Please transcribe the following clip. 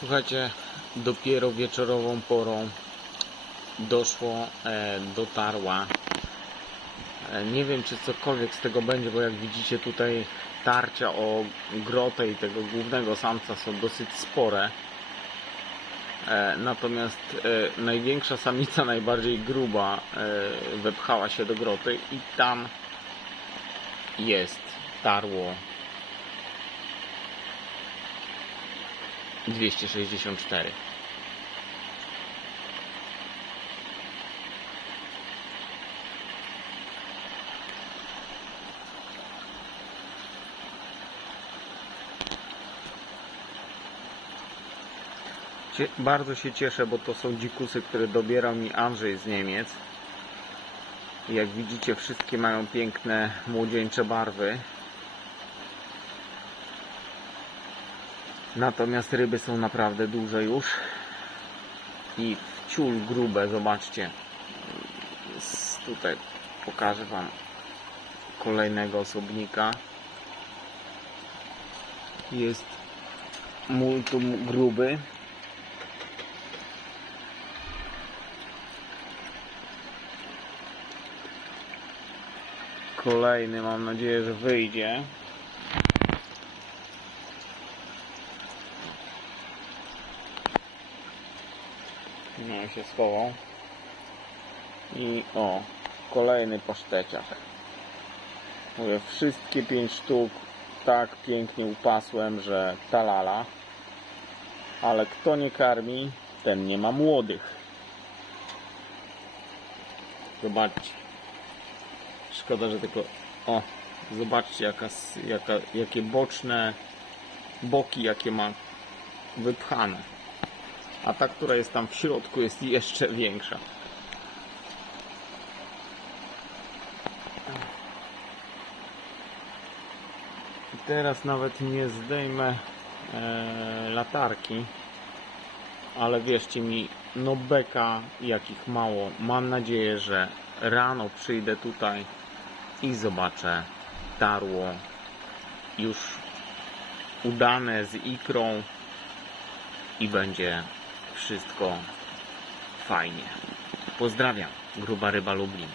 Słuchajcie, dopiero wieczorową porą doszło e, do tarła. E, nie wiem, czy cokolwiek z tego będzie, bo jak widzicie tutaj tarcia o grotę i tego głównego samca są dosyć spore. E, natomiast e, największa samica, najbardziej gruba, e, wepchała się do groty i tam jest tarło 264. Cie- Bardzo się cieszę, bo to są dzikusy, które dobierał mi Andrzej z Niemiec. Jak widzicie, wszystkie mają piękne młodzieńcze barwy. Natomiast ryby są naprawdę duże już. I wciul grube, zobaczcie. Tutaj pokażę Wam kolejnego osobnika. Jest multum gruby. Kolejny mam nadzieję, że wyjdzie. No się schował. I o, kolejny paszteciak. Mówię, wszystkie pięć sztuk tak pięknie upasłem, że talala. Ale kto nie karmi, ten nie ma młodych. Zobaczcie. Szkoda, że tylko... O, zobaczcie jaka, jaka, jakie boczne boki, jakie ma wypchane. A ta, która jest tam w środku, jest jeszcze większa. I teraz nawet nie zdejmę e, latarki, ale wierzcie mi, no beka jakich mało. Mam nadzieję, że rano przyjdę tutaj i zobaczę tarło już udane z ikrą i będzie wszystko fajnie. Pozdrawiam, gruba ryba Lublin.